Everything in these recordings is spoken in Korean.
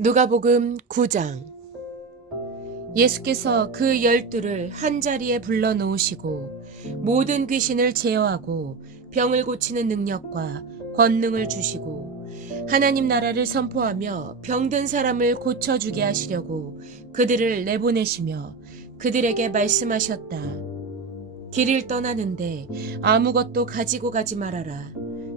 누가복음 9장. 예수께서 그 12를 한자리에 불러 놓으시고 모든 귀신을 제어하고 병을 고치는 능력과 권능을 주시고 하나님 나라를 선포하며 병든 사람을 고쳐주게 하시려고 그들을 내보내시며 그들에게 말씀하셨다. 길을 떠나는데 아무것도 가지고 가지 말아라.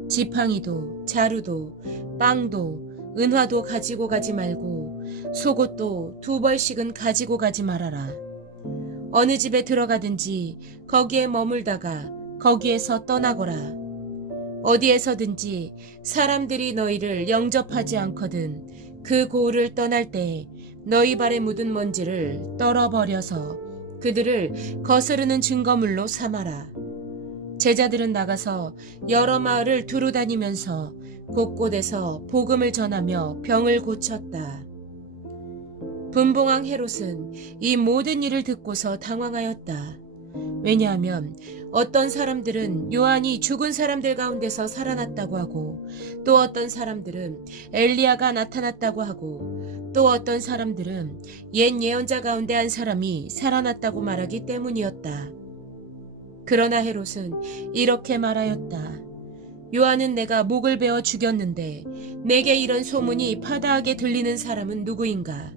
지팡이도 자루도 빵도 은화도 가지고 가지 말고 속옷도 2벌씩은 가지고 가지 말아라. 어느 집에 들어가든지 거기에 머물다가 거기에서 떠나거라. 어디에서든지 사람들이 너희를 영접하지 않거든 그 고을을 떠날 때에 너희 발에 묻은 먼지를 떨어버려서 그들을 거스르는 증거물로 삼아라. 제자들은 나가서 여러 마을을 두루 다니면서 곳곳에서 복음을 전하며 병을 고쳤다. 분봉왕 헤롯은 이 모든 일을 듣고서 당황하였다. 왜냐하면 어떤 사람들은 요한이 죽은 사람들 가운데서 살아났다고 하고, 또 어떤 사람들은 엘리야가 나타났다고 하고, 또 어떤 사람들은 옛 예언자 가운데 한 사람이 살아났다고 말하기 때문이었다. 그러나 헤롯은 이렇게 말하였다. 요한은 내가 목을 베어 죽였는데 내게 이런 소문이 파다하게 들리는 사람은 누구인가?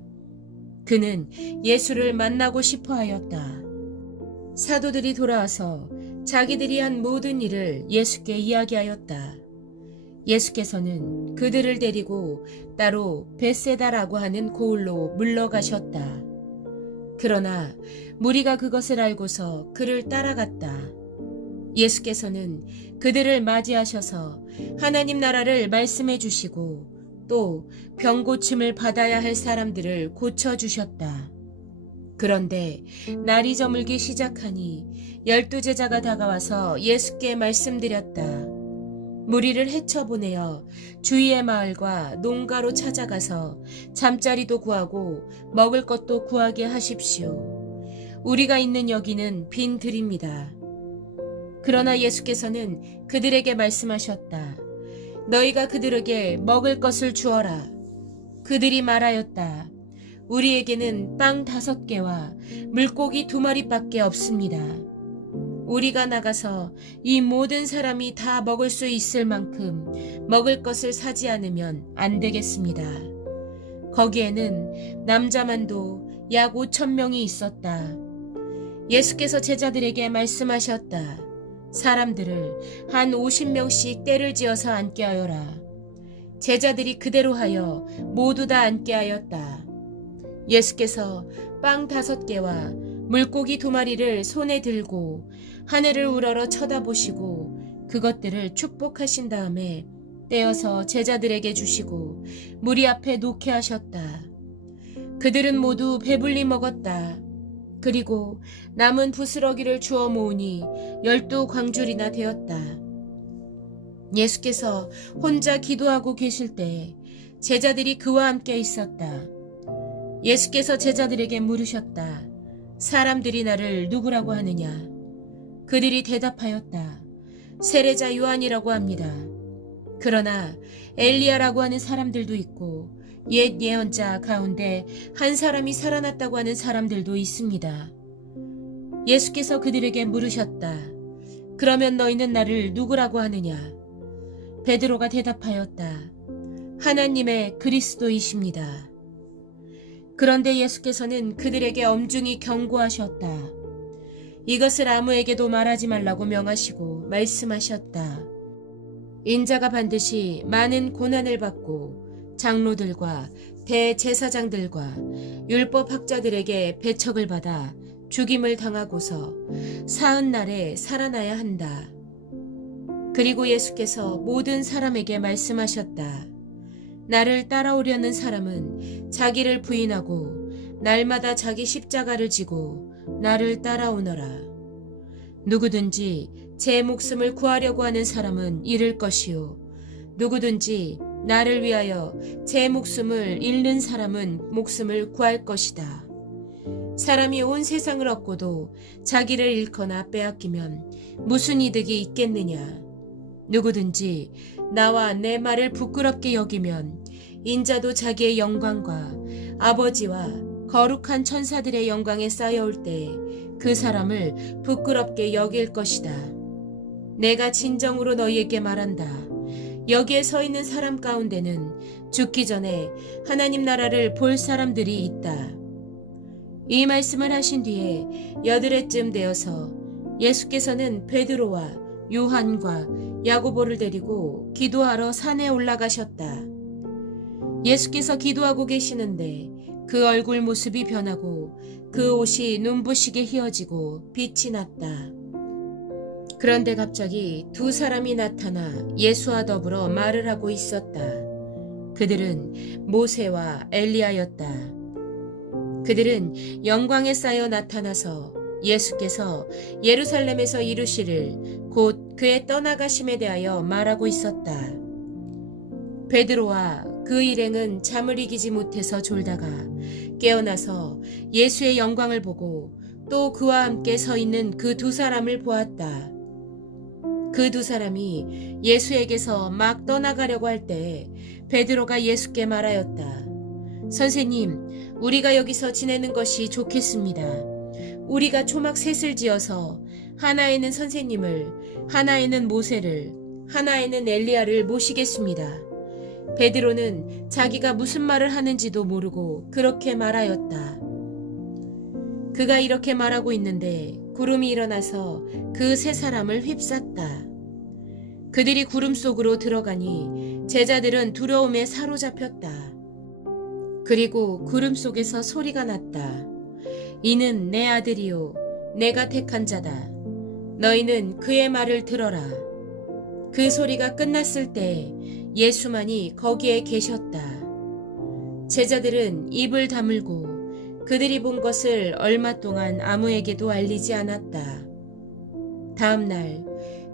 그는 예수를 만나고 싶어 하였다. 사도들이 돌아와서 자기들이 한 모든 일을 예수께 이야기하였다. 예수께서는 그들을 데리고 따로 벳세다라고 하는 고을로 물러가셨다. 그러나 무리가 그것을 알고서 그를 따라갔다. 예수께서는 그들을 맞이하셔서 하나님 나라를 말씀해 주시고 또 병고침을 받아야 할 사람들을 고쳐주셨다. 그런데 날이 저물기 시작하니 12제자가 다가와서 예수께 말씀드렸다. 무리를 헤쳐보내어 주위의 마을과 농가로 찾아가서 잠자리도 구하고 먹을 것도 구하게 하십시오. 우리가 있는 여기는 빈 들입니다. 그러나 예수께서는 그들에게 말씀하셨다. 너희가 그들에게 먹을 것을 주어라. 그들이 말하였다. 우리에게는 빵 5개와 물고기 2마리밖에 없습니다. 우리가 나가서 이 모든 사람이 다 먹을 수 있을 만큼 먹을 것을 사지 않으면 안 되겠습니다. 거기에는 남자만도 약 5,000명이 있었다. 예수께서 제자들에게 말씀하셨다. 사람들을 한 50명씩 떼를 지어서 앉게 하여라. 제자들이 그대로 하여 모두 다 앉게 하였다. 예수께서 빵 5개와 물고기 2마리를 손에 들고 하늘을 우러러 쳐다보시고 그것들을 축복하신 다음에 떼어서 제자들에게 주시고 무리 앞에 놓게 하셨다. 그들은 모두 배불리 먹었다. 그리고 남은 부스러기를 주워 모으니 12광줄이나 되었다. 예수께서 혼자 기도하고 계실 때 제자들이 그와 함께 있었다. 예수께서 제자들에게 물으셨다. 사람들이 나를 누구라고 하느냐? 그들이 대답하였다. 세례자 요한이라고 합니다. 그러나 엘리야라고 하는 사람들도 있고 옛 예언자 가운데 한 사람이 살아났다고 하는 사람들도 있습니다. 예수께서 그들에게 물으셨다. 그러면 너희는 나를 누구라고 하느냐? 베드로가 대답하였다. 하나님의 그리스도이십니다. 그런데 예수께서는 그들에게 엄중히 경고하셨다. 이것을 아무에게도 말하지 말라고 명하시고 말씀하셨다. 인자가 반드시 많은 고난을 받고 장로들과 대제사장들과 율법학자들에게 배척을 받아 죽임을 당하고서 40날에 살아나야 한다. 그리고 예수께서 모든 사람에게 말씀하셨다. 나를 따라오려는 사람은 자기를 부인하고 날마다 자기 십자가를 지고 나를 따라오너라. 누구든지 제 목숨을 구하려고 하는 사람은 잃을 것이요 누구든지 나를 위하여 제 목숨을 잃는 사람은 목숨을 구할 것이다. 사람이 온 세상을 얻고도 자기를 잃거나 빼앗기면 무슨 이득이 있겠느냐? 누구든지 나와 내 말을 부끄럽게 여기면 인자도 자기의 영광과 아버지와 거룩한 천사들의 영광에 쌓여올 때 그 사람을 부끄럽게 여길 것이다. 내가 진정으로 너희에게 말한다. 여기에 서 있는 사람 가운데는 죽기 전에 하나님 나라를 볼 사람들이 있다. 이 말씀을 하신 뒤에 8해쯤 되어서 예수께서는 베드로와 요한과 야고보를 데리고 기도하러 산에 올라가셨다. 예수께서 기도하고 계시는데 그 얼굴 모습이 변하고 그 옷이 눈부시게 휘어지고 빛이 났다. 그런데 갑자기 두 사람이 나타나 예수와 더불어 말을 하고 있었다. 그들은 모세와 엘리야였다. 그들은 영광에 쌓여 나타나서 예수께서 예루살렘에서 이루시를 곧 그의 떠나가심에 대하여 말하고 있었다. 베드로와 그 일행은 잠을 이기지 못해서 졸다가 깨어나서 예수의 영광을 보고 또 그와 함께 서 있는 그 두 사람을 보았다. 그 두 사람이 예수에게서 막 떠나가려고 할 때 베드로가 예수께 말하였다. 선생님, 우리가 여기서 지내는 것이 좋겠습니다. 우리가 초막 셋을 지어서 하나에는 선생님을, 하나에는 모세를, 하나에는 엘리야를 모시겠습니다. 베드로는 자기가 무슨 말을 하는지도 모르고 그렇게 말하였다. 그가 이렇게 말하고 있는데 구름이 일어나서 그 세 사람을 휩쌌다. 그들이 구름 속으로 들어가니 제자들은 두려움에 사로잡혔다. 그리고 구름 속에서 소리가 났다. 이는 내 아들이요 내가 택한 자다. 너희는 그의 말을 들어라. 그 소리가 끝났을 때 예수만이 거기에 계셨다. 제자들은 입을 다물고 그들이 본 것을 얼마 동안 아무에게도 알리지 않았다. 다음 날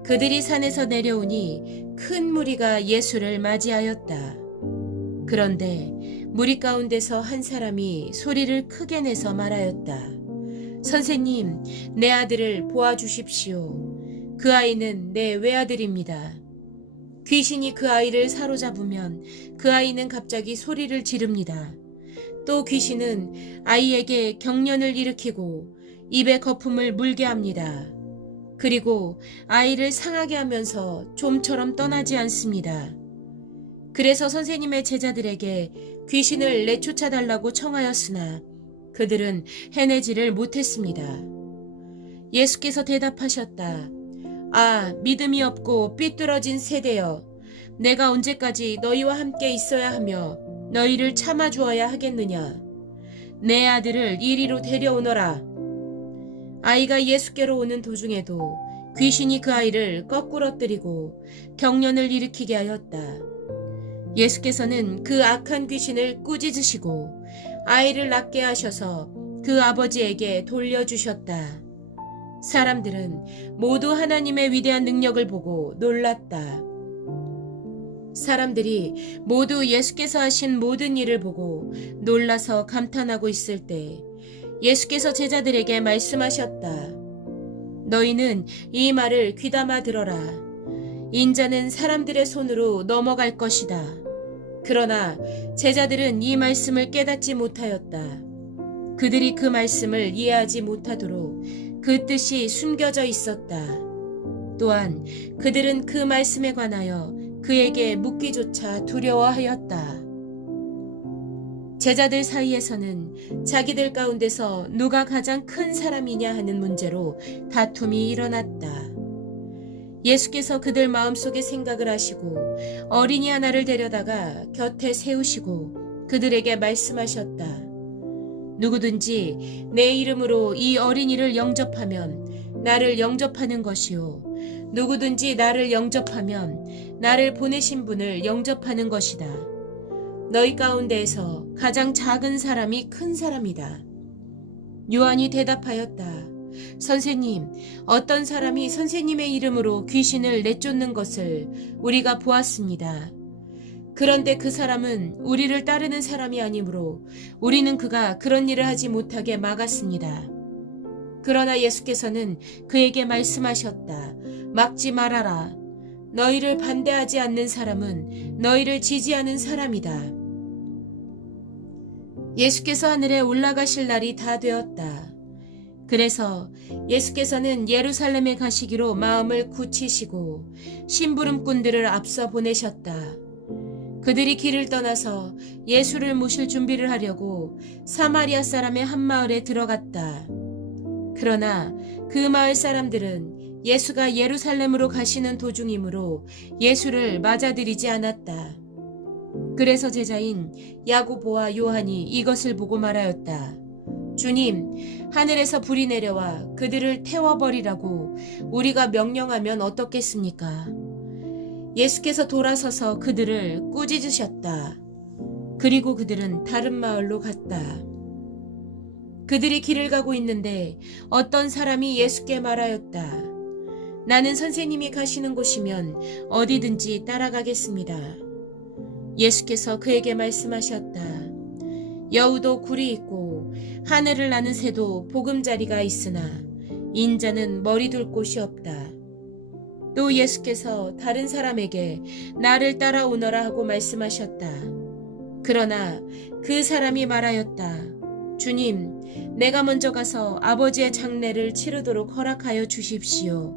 그들이 산에서 내려오니 큰 무리가 예수를 맞이하였다. 그런데 무리 가운데서 한 사람이 소리를 크게 내서 말하였다. 선생님, 내 아들을 보아주십시오. 그 아이는 내 외아들입니다. 귀신이 그 아이를 사로잡으면 그 아이는 갑자기 소리를 지릅니다. 또 귀신은 아이에게 경련을 일으키고 입에 거품을 물게 합니다. 그리고 아이를 상하게 하면서 좀처럼 떠나지 않습니다. 그래서 선생님의 제자들에게 귀신을 내쫓아달라고 청하였으나 그들은 해내지를 못했습니다. 예수께서 대답하셨다. 아, 믿음이 없고 삐뚤어진 세대여, 내가 언제까지 너희와 함께 있어야 하며 너희를 참아주어야 하겠느냐. 내 아들을 이리로 데려오너라. 아이가 예수께로 오는 도중에도 귀신이 그 아이를 거꾸러뜨리고 경련을 일으키게 하였다. 예수께서는 그 악한 귀신을 꾸짖으시고 아이를 낫게 하셔서 그 아버지에게 돌려주셨다. 사람들은 모두 하나님의 위대한 능력을 보고 놀랐다. 사람들이 모두 예수께서 하신 모든 일을 보고 놀라서 감탄하고 있을 때 예수께서 제자들에게 말씀하셨다. 너희는 이 말을 귀담아 들어라. 인자는 사람들의 손으로 넘어갈 것이다. 그러나 제자들은 이 말씀을 깨닫지 못하였다. 그들이 그 말씀을 이해하지 못하도록 그 뜻이 숨겨져 있었다. 또한 그들은 그 말씀에 관하여 그에게 묻기조차 두려워하였다. 제자들 사이에서는 자기들 가운데서 누가 가장 큰 사람이냐 하는 문제로 다툼이 일어났다. 예수께서 그들 마음속의 생각을 아시고 어린이 하나를 데려다가 곁에 세우시고 그들에게 말씀하셨다. 누구든지 내 이름으로 이 어린이를 영접하면 나를 영접하는 것이요. 누구든지 나를 영접하면 나를 보내신 분을 영접하는 것이다. 너희 가운데에서 가장 작은 사람이 큰 사람이다. 요한이 대답하였다. 선생님, 어떤 사람이 선생님의 이름으로 귀신을 내쫓는 것을 우리가 보았습니다. 그런데 그 사람은 우리를 따르는 사람이 아니므로 우리는 그가 그런 일을 하지 못하게 막았습니다. 그러나 예수께서는 그에게 말씀하셨다. 막지 말아라. 너희를 반대하지 않는 사람은 너희를 지지하는 사람이다. 예수께서 하늘에 올라가실 날이 다 되었다. 그래서 예수께서는 예루살렘에 가시기로 마음을 굳히시고 심부름꾼들을 앞서 보내셨다. 그들이 길을 떠나서 예수를 모실 준비를 하려고 사마리아 사람의 한 마을에 들어갔다. 그러나 그 마을 사람들은 예수가 예루살렘으로 가시는 도중이므로 예수를 맞아들이지 않았다. 그래서 제자인 야고보와 요한이 이것을 보고 말하였다. 주님, 하늘에서 불이 내려와 그들을 태워버리라고 우리가 명령하면 어떻겠습니까? 예수께서 돌아서서 그들을 꾸짖으셨다. 그리고 그들은 다른 마을로 갔다. 그들이 길을 가고 있는데 어떤 사람이 예수께 말하였다. 나는 선생님이 가시는 곳이면 어디든지 따라가겠습니다. 예수께서 그에게 말씀하셨다. 여우도 굴이 있고 하늘을 나는 새도 보금자리가 있으나 인자는 머리 둘 곳이 없다. 또 예수께서 다른 사람에게 나를 따라오너라 하고 말씀하셨다. 그러나 그 사람이 말하였다. 주님, 내가 먼저 가서 아버지의 장례를 치르도록 허락하여 주십시오.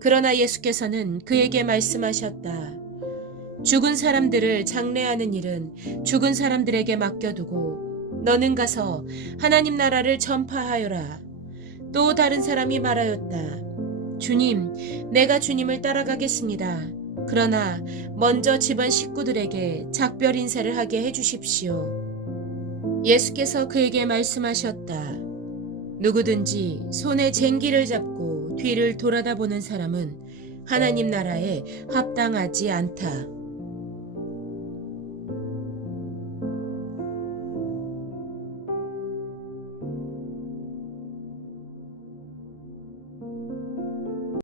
그러나 예수께서는 그에게 말씀하셨다. 죽은 사람들을 장례하는 일은 죽은 사람들에게 맡겨두고 너는 가서 하나님 나라를 전파하여라. 또 다른 사람이 말하였다. 주님, 내가 주님을 따라가겠습니다. 그러나 먼저 집안 식구들에게 작별 인사를 하게 해주십시오. 예수께서 그에게 말씀하셨다. 누구든지 손에 쟁기를 잡고 뒤를 돌아다 보는 사람은 하나님 나라에 합당하지 않다.